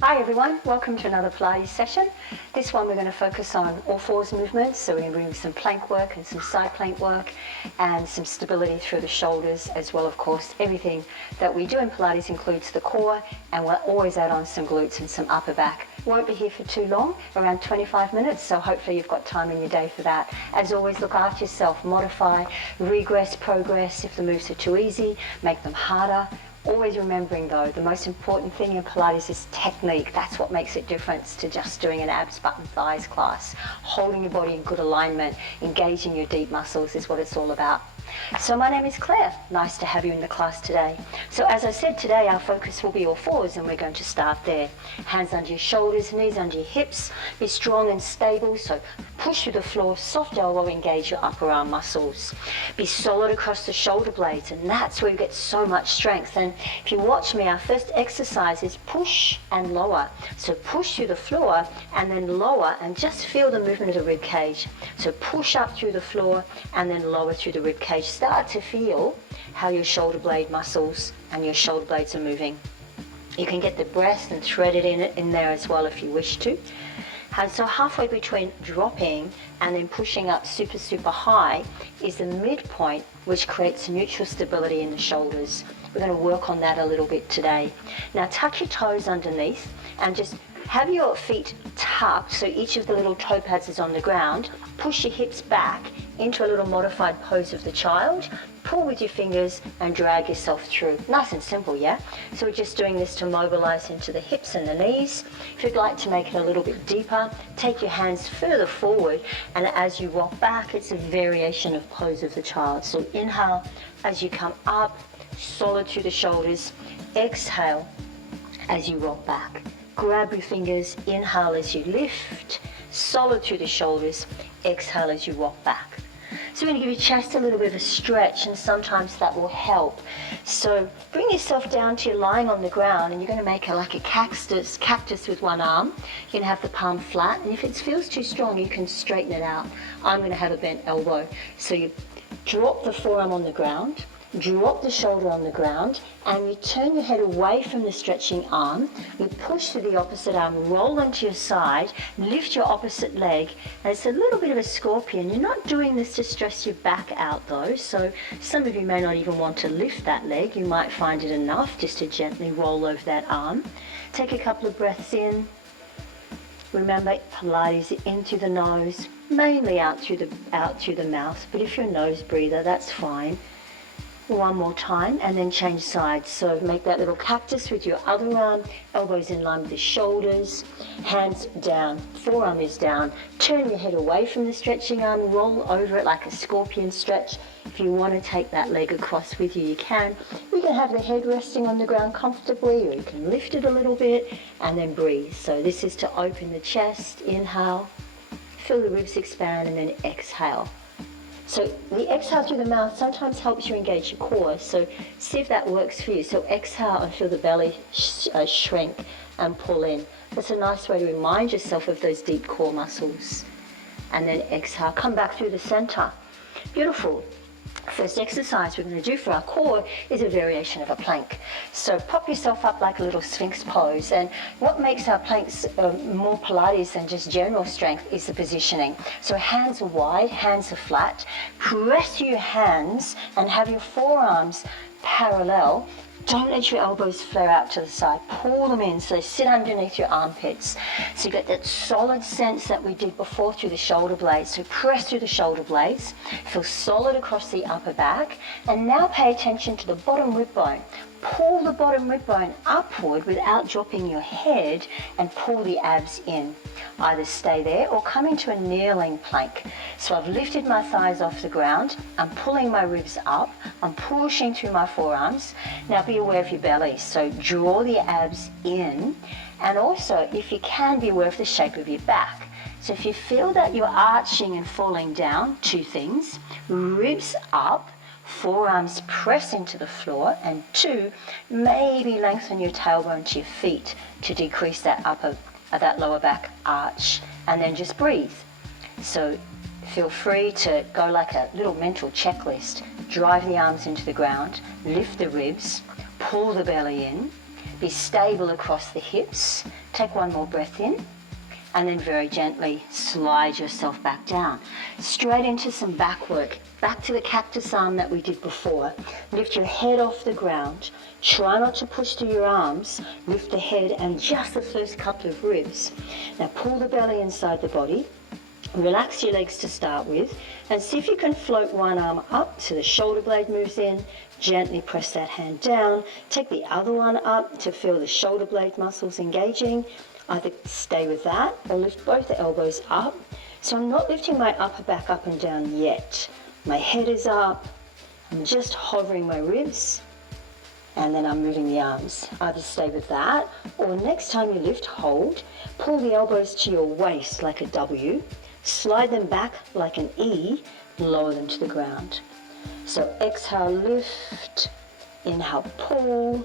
Hi everyone, welcome to another Pilates session. This one we're going to focus on all fours movements, so we're going to bring some plank work and some side plank work and some stability through the shoulders as well. Of course, everything that we do in Pilates includes the core, and we'll always add on some glutes and some upper back. Won't be here for too long, around 25 minutes, so hopefully you've got time in your day for that. As always, look after yourself, modify, regress, progress. If the moves are too easy, make them harder. Always remembering though, the most important thing in Pilates is technique. That's what makes a difference to just doing an abs, butt and thighs class. Holding your body in good alignment, engaging your deep muscles is what it's all about. So my name is Claire. Nice to have you in the class today. So as I said, today our focus will be all fours, and we're going to start there. Hands under your shoulders, knees under your hips. Be strong and stable, so push through the floor, soft elbow, engage your upper arm muscles. Be solid across the shoulder blades, and that's where you get so much strength. And if you watch me, our first exercise is push and lower. So push through the floor and then lower, and just feel the movement of the rib cage. So push up through the floor and then lower through the rib cage. Start to feel how your shoulder blade muscles and your shoulder blades are moving. You can get the breath and thread it in there as well if you wish to. And so halfway between dropping and then pushing up super high is the midpoint, which creates neutral stability in the shoulders. We're going to work on that a little bit today. Now tuck your toes underneath and just have your feet tucked so each of the little toe pads is on the ground. Push your hips back into a little modified pose of the child. Pull with your fingers and drag yourself through. Nice and simple, yeah? So we're just doing this to mobilize into the hips and the knees. If you'd like to make it a little bit deeper, take your hands further forward, and as you rock back, it's a variation of pose of the child. So inhale as you come up, solid through the shoulders. Exhale as you rock back. Grab your fingers, inhale as you lift, solid through the shoulders. Exhale as you rock back. So we're going to give your chest a little bit of a stretch, and sometimes that will help. So bring yourself down to your lying on the ground, and you're going to make like a cactus with one arm. You can have the palm flat, and if it feels too strong, you can straighten it out. I'm going to have a bent elbow. So you drop the forearm on the ground, drop the shoulder on the ground, and you turn your head away from the stretching arm. You push to the opposite arm, roll onto your side, lift your opposite leg, and it's a little bit of a scorpion. You're not doing this to stress your back out though, so some of you may not even want to lift that leg. You might find it enough just to gently roll over that arm. Take a couple of breaths in. Remember, Pilates in through the nose, mainly out through the mouth, but if you're a nose breather, that's fine. One more time, and then change sides. So make that little cactus with your other arm, elbows in line with the shoulders, hands down, forearm is down. Turn your head away from the stretching arm, roll over it like a scorpion stretch. If you want to take that leg across with you, you can. You can have the head resting on the ground comfortably, or you can lift it a little bit and then breathe. So this is to open the chest. Inhale, feel the ribs expand, and then exhale. So the exhale through the mouth sometimes helps you engage your core, so see if that works for you. So exhale and feel the belly shrink and pull in. That's a nice way to remind yourself of those deep core muscles. And then exhale, come back through the center. Beautiful. First exercise we're going to do for our core is a variation of a plank. So pop yourself up like a little sphinx pose, and what makes our planks more Pilates than just general strength is the positioning. So hands are wide, hands are flat. Press your hands and have your forearms parallel. Don't let your elbows flare out to the side. Pull them in so they sit underneath your armpits. So you get that solid sense that we did before through the shoulder blades. So press through the shoulder blades. Feel solid across the upper back. And now pay attention to the bottom rib bone. Pull the bottom rib bone upward without dropping your head, and pull the abs in. Either stay there or come into a kneeling plank. So I've lifted my thighs off the ground. I'm pulling my ribs up. I'm pushing through my forearms. Now be aware of your belly. So draw the abs in, and also, if you can, be aware of the shape of your back. So if you feel that you're arching and falling down, two things: ribs up, forearms press into the floor, and two, maybe lengthen your tailbone to your feet to decrease that lower back arch, and then just breathe. So feel free to go like a little mental checklist. Drive the arms into the ground, lift the ribs, pull the belly in, be stable across the hips, Take one more breath in, and then very gently slide yourself back down. Straight into some back work. Back to the cactus arm that we did before. Lift your head off the ground. Try not to push through your arms. Lift the head and just the first couple of ribs. Now pull the belly inside the body. Relax your legs to start with, and see if you can float one arm up so the shoulder blade moves in. Gently press that hand down. Take the other one up to feel the shoulder blade muscles engaging. Either stay with that or lift both the elbows up. So I'm not lifting my upper back up and down yet. My head is up. I'm just hovering my ribs, and then I'm moving the arms. Either stay with that, or next time you lift, hold. Pull the elbows to your waist like a W. Slide them back like an E. Lower them to the ground. So exhale, lift. Inhale, pull.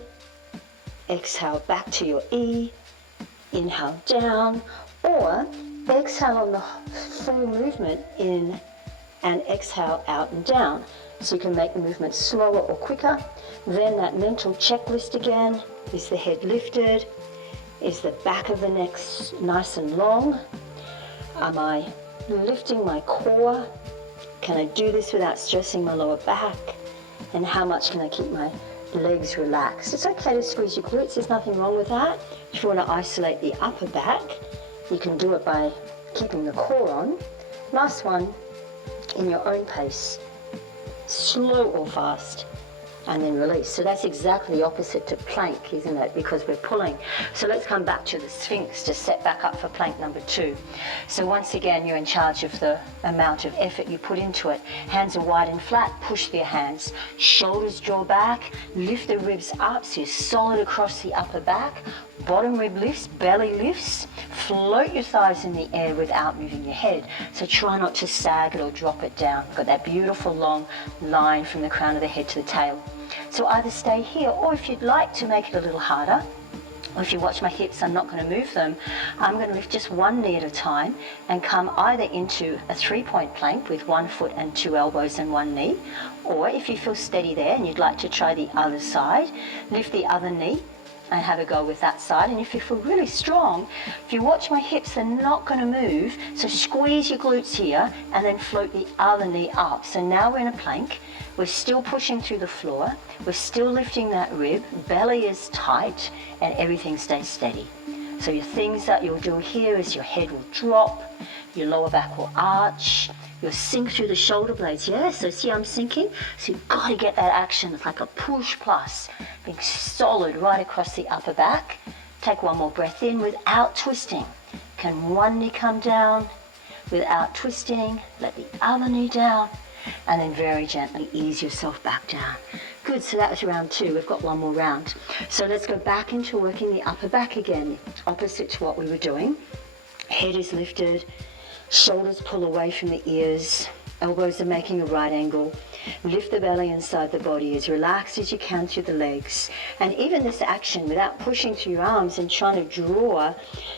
Exhale, back to your E. Inhale, down. Or exhale on the full movement in, and exhale out and down. So you can make the movement slower or quicker. Then that mental checklist again. Is the head lifted? Is the back of the neck nice and long? Am I lifting my core? Can I do this without stressing my lower back? And how much can I keep my legs relaxed? It's okay to squeeze your glutes, there's nothing wrong with that. If you want to isolate the upper back, you can do it by keeping the core on. Last one, in your own pace, slow or fast, and then release. So that's exactly the opposite to plank, isn't it? Because we're pulling. So let's come back to the Sphinx to set back up for plank number 2. So once again, you're in charge of the amount of effort you put into it. Hands are wide and flat, push your hands. Shoulders draw back, lift the ribs up so you're solid across the upper back. Bottom rib lifts, belly lifts. Float your thighs in the air without moving your head. So try not to sag it or drop it down. Got that beautiful long line from the crown of the head to the tail. So either stay here, or if you'd like to make it a little harder, or if you watch my hips, I'm not going to move them. I'm going to lift just one knee at a time and come either into a 3-point plank with 1 foot and 2 elbows and 1 knee, or if you feel steady there and you'd like to try the other side, lift the other knee and have a go with that side. And if you feel really strong, if you watch my hips, they're not going to move, so squeeze your glutes here and then float the other knee up. So now we're in a plank. We're still pushing through the floor. We're still lifting that rib. Belly is tight and everything stays steady. So your things that you'll do here is your head will drop, your lower back will arch, you'll sink through the shoulder blades. Yeah, so see I'm sinking? So you've got to get that action. It's like a push plus, being solid right across the upper back. Take one more breath in without twisting. Can one knee come down without twisting? Let the other knee down. And then very gently ease yourself back down. Good, so that was round 2. We've got one more round. So let's go back into working the upper back again, opposite to what we were doing. Head is lifted, shoulders pull away from the ears, elbows are making a right angle. Lift the belly inside the body as relaxed as you can through the legs. And even this action, without pushing through your arms and trying to draw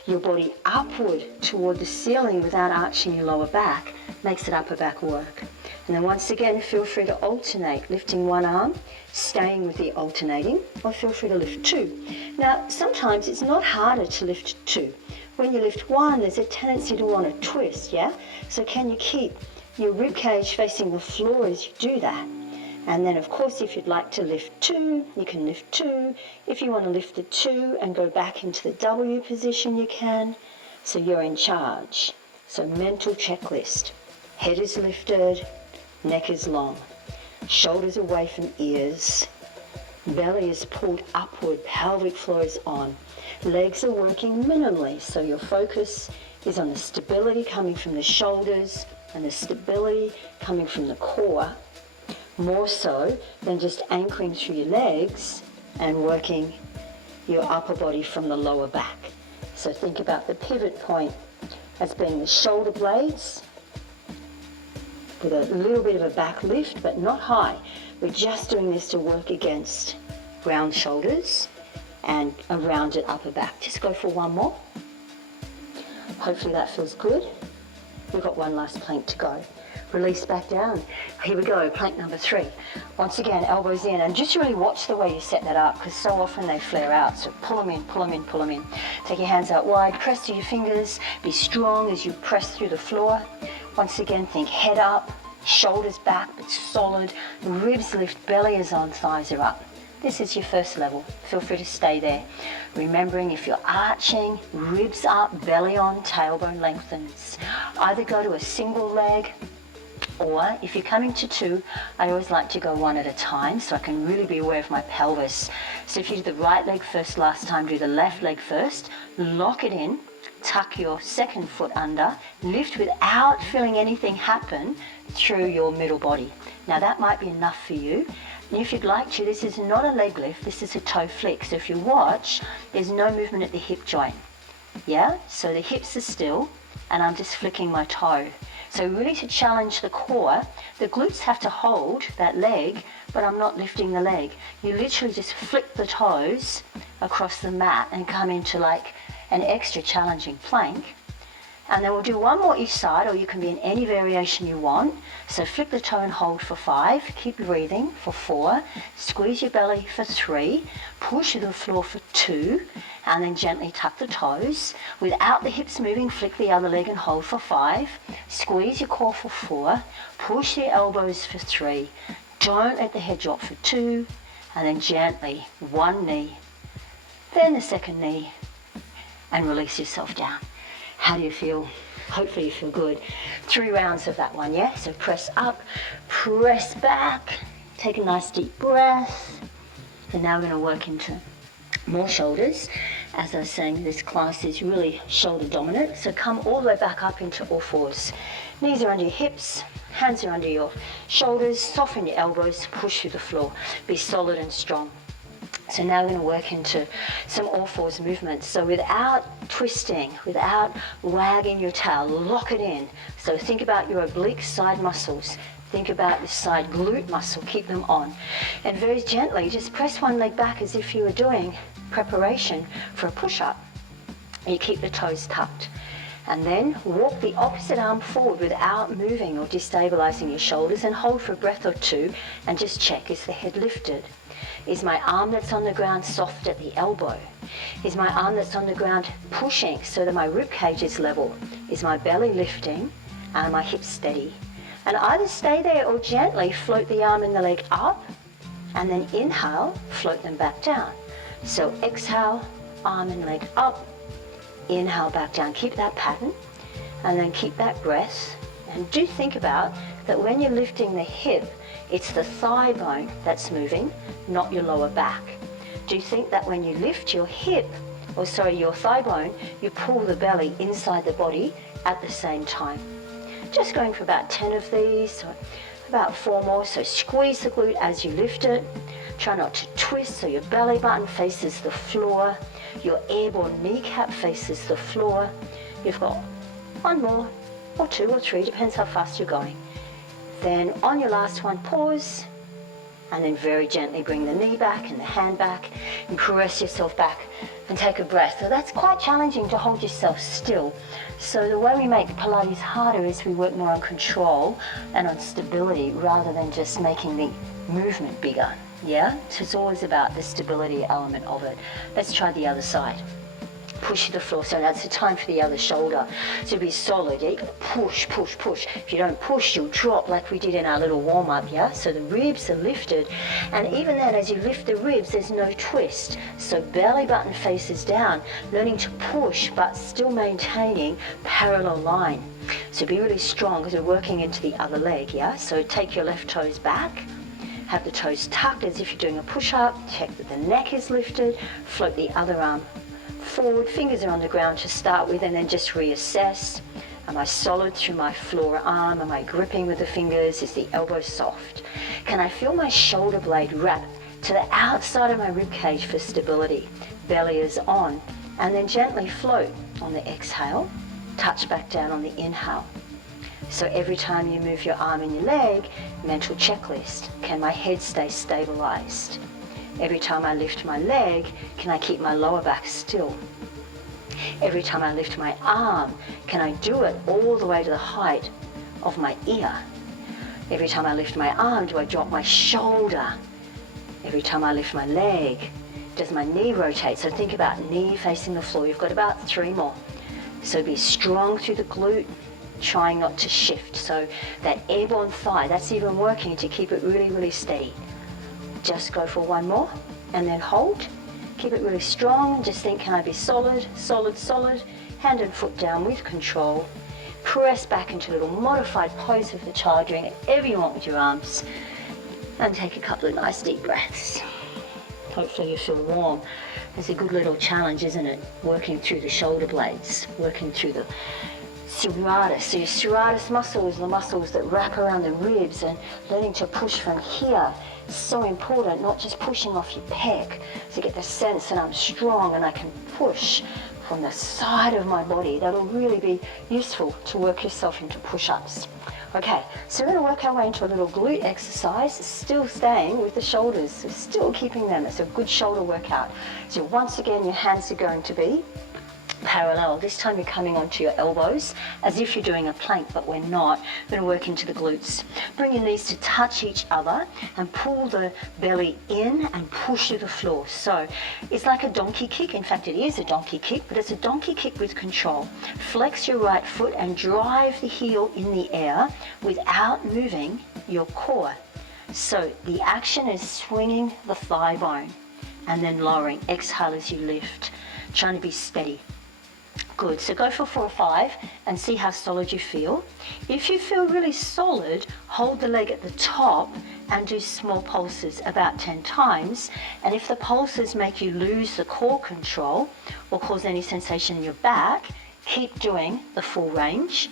your body upward toward the ceiling without arching your lower back, makes that upper back work. And then once again, feel free to alternate, lifting one arm, staying with the alternating, or feel free to lift 2. Now, sometimes it's not harder to lift 2. When you lift 1, there's a tendency to want to twist, yeah? So can you keep your rib cage facing the floor as you do that? And then, of course, if you'd like to lift 2, you can lift 2. If you want to lift the 2 and go back into the W position, you can. So you're in charge. So mental checklist. Head is lifted. Neck is long, shoulders away from ears, belly is pulled upward, pelvic floor is on, legs are working minimally, so your focus is on the stability coming from the shoulders and the stability coming from the core, more so than just anchoring through your legs and working your upper body from the lower back. So think about the pivot point as being the shoulder blades, with a little bit of a back lift, but not high. We're just doing this to work against round shoulders and a rounded upper back. Just go for one more. Hopefully that feels good. We've got one last plank to go. Release back down. Here we go, plank number 3. Once again, elbows in, and just really watch the way you set that up, because so often they flare out. So pull them in, pull them in, pull them in. Take your hands out wide, press to your fingers, be strong as you press through the floor. Once again, think head up, shoulders back, but solid. Ribs lift, belly is on, thighs are up. This is your first level. Feel free to stay there. Remembering if you're arching, ribs up, belly on, tailbone lengthens. Either go to a single leg, or if you're coming to 2, I always like to go 1 at a time so I can really be aware of my pelvis. So if you do the right leg first last time, do the left leg first, lock it in, tuck your second foot under, lift without feeling anything happen through your middle body. Now that might be enough for you. And if you'd like to, this is not a leg lift, this is a toe flick. So if you watch, there's no movement at the hip joint. Yeah, so the hips are still, and I'm just flicking my toe. So really to challenge the core, the glutes have to hold that leg, but I'm not lifting the leg. You literally just flick the toes across the mat and come into like an extra challenging plank. And then we'll do 1 more each side, or you can be in any variation you want. So flip the toe and hold for 5, keep breathing for 4, squeeze your belly for 3, push to the floor for 2, and then gently tuck the toes. Without the hips moving, flick the other leg and hold for 5, squeeze your core for 4, push the elbows for 3, don't let the head drop for 2, and then gently 1 knee, then the second knee, and release yourself down. How do you feel? Hopefully you feel good. 3 rounds of that one, yeah? So press up, press back, take a nice deep breath. And now we're going to work into more shoulders. As I was saying, this class is really shoulder dominant. So come all the way back up into all fours. Knees are under your hips, hands are under your shoulders, soften your elbows, push through the floor. Be solid and strong. So now we're going to work into some all fours movements. So without twisting, without wagging your tail, lock it in. So think about your oblique side muscles. Think about the side glute muscle, keep them on. And very gently, just press one leg back as if you were doing preparation for a push-up. You keep the toes tucked. And then walk the opposite arm forward without moving or destabilizing your shoulders, and hold for a breath or 2 and just check, is the head lifted? Is my arm that's on the ground soft at the elbow? Is my arm that's on the ground pushing so that my rib cage is level? Is my belly lifting? And my hips steady? And either stay there or gently float the arm and the leg up, and then inhale, float them back down. So exhale, arm and leg up, inhale back down. Keep that pattern, and then keep that breath. And do think about that when you're lifting the hip, it's the thigh bone that's moving, not your lower back. Do you think that when you lift your hip, your thigh bone, you pull the belly inside the body at the same time? Just going for about 10 of these, so about 4 more. So squeeze the glute as you lift it. Try not to twist, so your belly button faces the floor. Your airborne kneecap faces the floor. You've got 1 more, or 2 or 3, depends how fast you're going. Then on your last one, pause, and then very gently bring the knee back and the hand back, and press yourself back and take a breath. So that's quite challenging to hold yourself still. So the way we make Pilates harder is we work more on control and on stability rather than just making the movement bigger. Yeah? So it's always about the stability element of it. Let's try the other side. Push to the floor. So that's the time for the other shoulder. So be solid. Yeah? You gotta push, push, push. If you don't push, you'll drop like we did in our little warm-up, yeah? So the ribs are lifted. And even then, as you lift the ribs, there's no twist. So belly button faces down, learning to push, but still maintaining parallel line. So be really strong because we're working into the other leg, yeah? So take your left toes back. Have the toes tucked as if you're doing a push-up. Check that the neck is lifted. Float the other arm forward, fingers are on the ground to start with, and then just reassess. Am I solid through my floor arm? Am I gripping with the fingers? Is the elbow soft? Can I feel my shoulder blade wrap to the outside of my rib cage for stability? Belly is on, and then gently float on the exhale, touch back down on the inhale. So every time you move your arm and your leg, mental checklist. Can my head stay stabilized? Every time I lift my leg, can I keep my lower back still? Every time I lift my arm, can I do it all the way to the height of my ear? Every time I lift my arm, do I drop my shoulder? Every time I lift my leg, does my knee rotate? So think about knee facing the floor. You've got about 3 more. So be strong through the glute, trying not to shift. So that airborne thigh, that's even working to keep it really, really steady. Just go for 1 more and then hold. Keep it really strong. Just think, can I be solid, solid, solid? Hand and foot down with control. Press back into a little modified pose of the child, doing whatever you want with your arms. And take a couple of nice deep breaths. Hopefully you feel warm. It's a good little challenge, isn't it? Working through the shoulder blades, working through the serratus. So your serratus muscle is the muscles that wrap around the ribs, and learning to push from here is so important, not just pushing off your pec. So you get the sense that I'm strong and I can push from the side of my body. That'll really be useful to work yourself into push-ups. Okay, so we're going to work our way into a little glute exercise, still staying with the shoulders, so still keeping them. It's a good shoulder workout. So once again, your hands are going to be parallel. This time you're coming onto your elbows as if you're doing a plank, but we're not. We're going to work into the glutes. Bring your knees to touch each other and pull the belly in and push to the floor. So it's like a donkey kick. In fact, it is a donkey kick, but it's a donkey kick with control. Flex your right foot and drive the heel in the air without moving your core. So the action is swinging the thigh bone and then lowering. Exhale as you lift, trying to be steady. Good, so go for 4 or 5 and see how solid you feel. If you feel really solid, hold the leg at the top and do small pulses about 10 times. And if the pulses make you lose the core control or cause any sensation in your back, keep doing the full range.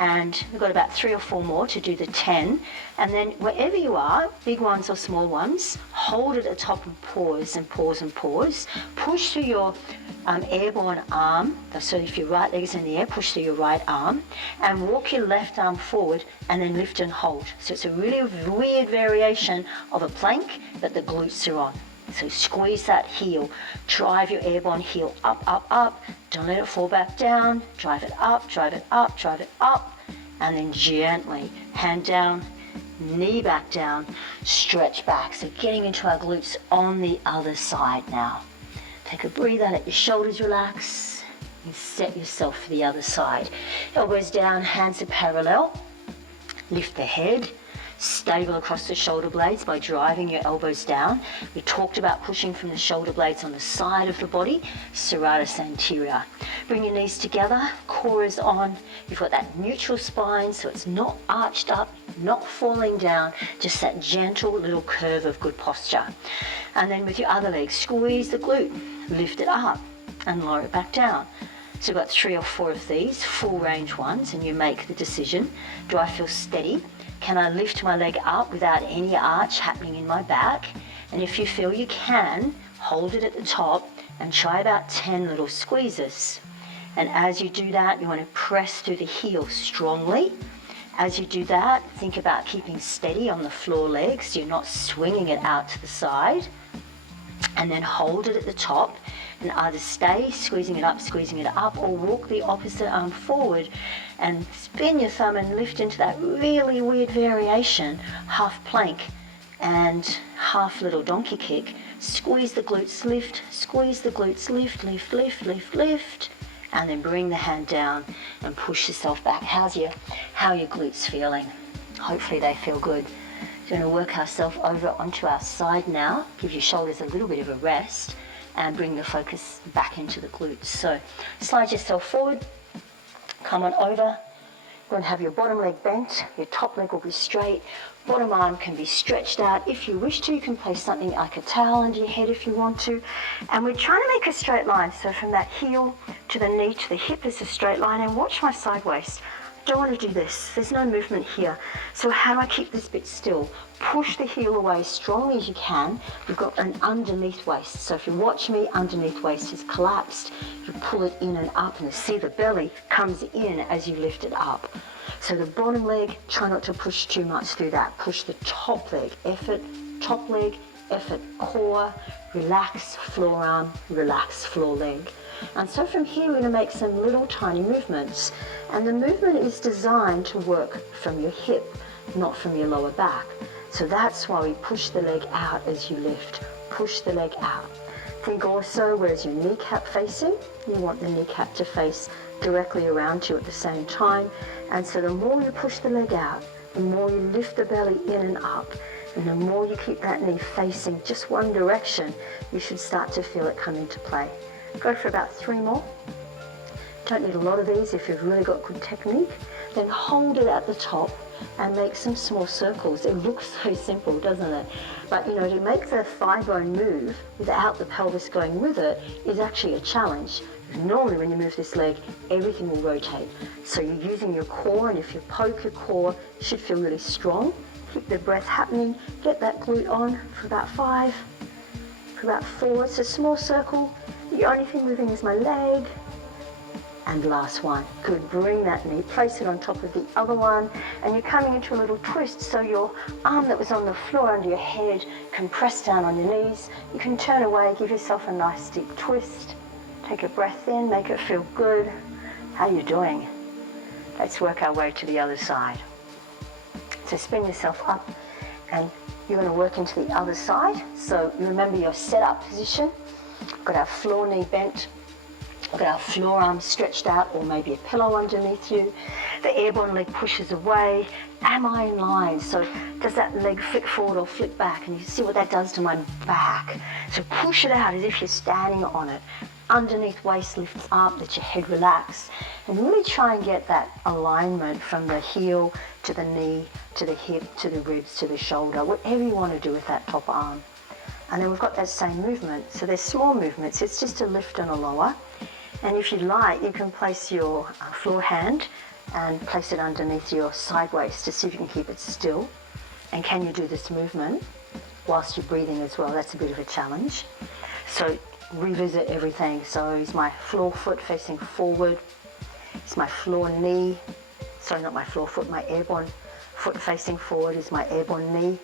And we've got about 3 or 4 more to do the 10. And then wherever you are, big ones or small ones, hold it at the top and pause and pause and pause. Push through your airborne arm. So if your right leg is in the air, push through your right arm and walk your left arm forward and then lift and hold. So it's a really weird variation of a plank that the glutes are on. So squeeze that heel, drive your airborne heel up, up, up. Don't let it fall back down. Drive it up, drive it up, drive it up. And then gently, hand down, knee back down, stretch back. So getting into our glutes on the other side now. Take a breather, let your shoulders relax, and set yourself for the other side. Elbows down, hands are parallel. Lift the head. Stable across the shoulder blades by driving your elbows down. We talked about pushing from the shoulder blades on the side of the body, serratus anterior. Bring your knees together, core is on. You've got that neutral spine, so it's not arched up, not falling down, just that gentle little curve of good posture. And then with your other leg, squeeze the glute, lift it up and lower it back down. So we've got 3 or 4 of these, full range ones, and you make the decision. Do I feel steady? Can I lift my leg up without any arch happening in my back? And if you feel you can, hold it at the top and try about 10 little squeezes. And as you do that, you want to press through the heel strongly. As you do that, think about keeping steady on the floor legs so you're not swinging it out to the side. And then hold it at the top and either stay squeezing it up, or walk the opposite arm forward and spin your thumb and lift into that really weird variation, half plank and half little donkey kick. Squeeze the glutes, lift, squeeze the glutes, lift, lift, lift, lift, lift, and then bring the hand down and push yourself back. How are your glutes feeling? Hopefully they feel good. We're going to work ourselves over onto our side now, give your shoulders a little bit of a rest and bring the focus back into the glutes. So slide yourself forward, come on over. You're going to have your bottom leg bent, your top leg will be straight, bottom arm can be stretched out. If you wish to, you can place something like a towel under your head if you want to. And we're trying to make a straight line, so from that heel to the knee to the hip is a straight line, and watch my side waist. Don't want to do this. There's no movement here. So how do I keep this bit still? Push the heel away as strongly as you can. You've got an underneath waist. So if you watch me, underneath waist is collapsed. You pull it in and up, and see the belly comes in as you lift it up. So the bottom leg, try not to push too much through that. Push the top leg. Effort, top leg, effort core, relax floor arm, relax floor leg. And so from here we're going to make some little tiny movements. And the movement is designed to work from your hip, not from your lower back. So that's why we push the leg out as you lift. Push the leg out. Think also, where's your kneecap facing? You want the kneecap to face directly around you at the same time. And so the more you push the leg out, the more you lift the belly in and up, and the more you keep that knee facing just one direction, you should start to feel it come into play. Go for about 3 more. Don't need a lot of these if you've really got good technique. Then hold it at the top and make some small circles. It looks so simple, doesn't it? But you know, to make the thigh bone move without the pelvis going with it is actually a challenge. Normally when you move this leg, everything will rotate. So you're using your core, and if you poke your core, it should feel really strong. Keep the breath happening. Get that glute on for about 5, for about 4. It's a small circle. The only thing moving is my leg. And last one. Good. Bring that knee, place it on top of the other one, and you're coming into a little twist, so your arm that was on the floor under your head can press down on your knees. You can turn away, give yourself a nice deep twist. Take a breath in, make it feel good. How are you doing? Let's work our way to the other side. So spin yourself up, and you're going to work into the other side. So you remember your setup position. We've got our floor knee bent. We've got our floor arms stretched out, or maybe a pillow underneath you. The airborne leg pushes away. Am I in line? So does that leg flick forward or flick back? And you see what that does to my back. So push it out as if you're standing on it. Underneath waist lifts up, let your head relax. And really try and get that alignment from the heel to the knee, to the hip, to the ribs, to the shoulder, whatever you want to do with that top arm. And then we've got that same movement. So there's small movements. It's just a lift and a lower. And if you like, you can place your floor hand and place it underneath your side waist to see if you can keep it still. And can you do this movement whilst you're breathing as well? That's a bit of a challenge. So revisit everything. So is my floor foot facing forward? Is my floor knee, sorry, not my floor foot, my airborne foot facing forward? Is my airborne knee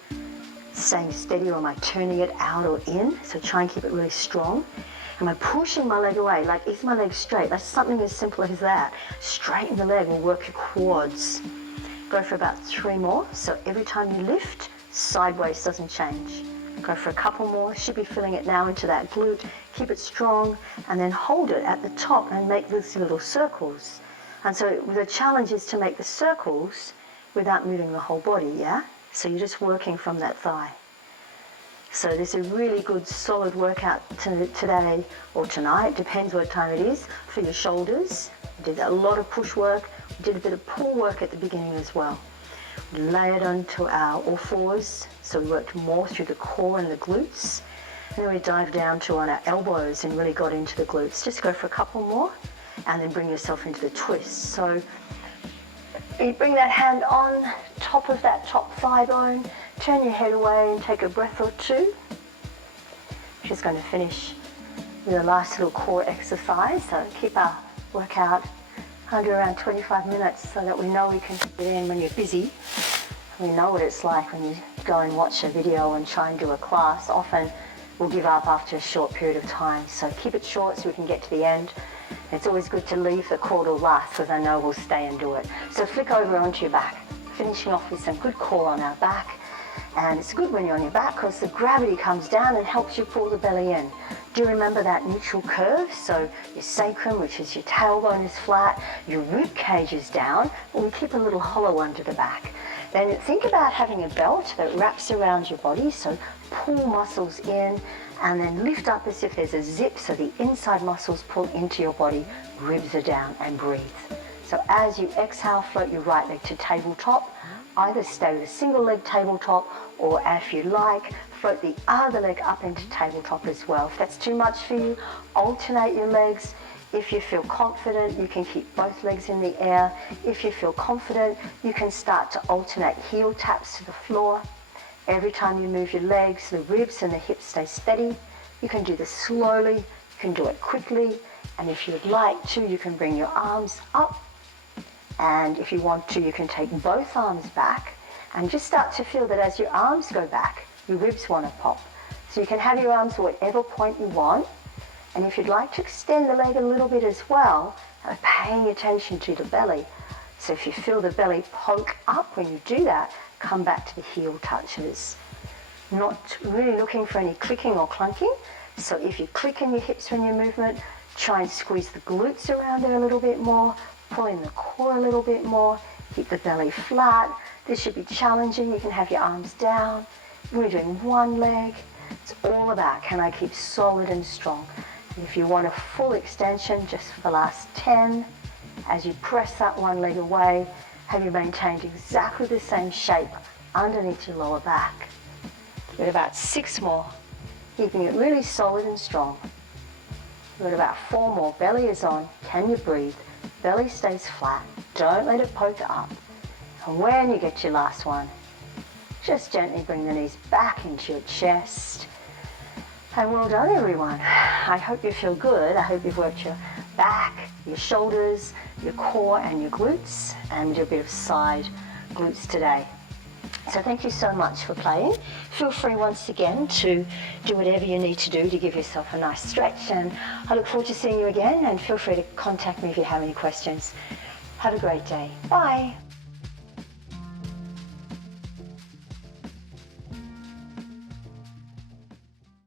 staying steady, or am I turning it out or in? So try and keep it really strong. Am I pushing my leg away? Like, is my leg straight? That's something as simple as that. Straighten the leg and work your quads. Go for about 3 more. So every time you lift, sideways doesn't change. Go for a couple more. Should be filling it now into that glute. Keep it strong, and then hold it at the top and make these little circles. And so the challenge is to make the circles without moving the whole body, yeah? So you're just working from that thigh. So this is a really good solid workout today or tonight, depends what time it is, for your shoulders. We did a lot of push work. We did a bit of pull work at the beginning as well. We layered onto our all fours, so we worked more through the core and the glutes. And then we dived down to on our elbows and really got into the glutes. Just go for a couple more, and then bring yourself into the twist. So you bring that hand on top of that top thigh bone, turn your head away and take a breath or 2. Just going to finish with a last little core exercise. So keep our workout under around 25 minutes so that we know we can fit it in when you're busy. We know what it's like when you go and watch a video and try and do a class. Often we'll give up after a short period of time. So keep it short so we can get to the end. It's always good to leave the core to last, because I know we'll stay and do it. So flick over onto your back, finishing off with some good core on our back. And it's good when you're on your back because the gravity comes down and helps you pull the belly in. Do remember that neutral curve? So your sacrum, which is your tailbone, is flat, your rib cage is down, but we keep a little hollow under the back. Then think about having a belt that wraps around your body, so pull muscles in and then lift up as if there's a zip, so the inside muscles pull into your body, ribs are down, and breathe. So as you exhale, float your right leg to tabletop. Either stay with a single leg tabletop, or if you like, float the other leg up into tabletop as well. If that's too much for you, alternate your legs. If you feel confident, you can keep both legs in the air. If you feel confident, you can start to alternate heel taps to the floor. Every time you move your legs, the ribs and the hips stay steady. You can do this slowly, you can do it quickly, and if you'd like to, you can bring your arms up. And if you want to, you can take both arms back and just start to feel that as your arms go back, your ribs want to pop. So you can have your arms whatever point you want. And if you'd like to extend the leg a little bit as well, paying attention to the belly. So if you feel the belly poke up when you do that, come back to the heel touches. Not really looking for any clicking or clunking. So if you click in your hips when you movement, try and squeeze the glutes around there a little bit more, pull in the core a little bit more, keep the belly flat. This should be challenging. You can have your arms down. We're doing one leg. It's all about, can I keep solid and strong? And if you want a full extension, just for the last 10, as you press that one leg away, have you maintained exactly the same shape underneath your lower back. We've got about 6 more, keeping it really solid and strong. We've got about 4 more. Belly is on. Can you breathe? Belly stays flat. Don't let it poke up. And when you get your last one, just gently bring the knees back into your chest. And well done, everyone. I hope you feel good. I hope you've worked your back, your shoulders, your core and your glutes, and a bit of side glutes today. So thank you so much for playing. Feel free once again to do whatever you need to do to give yourself a nice stretch, and I look forward to seeing you again, and feel free to contact me if you have any questions. Have a great day. Bye.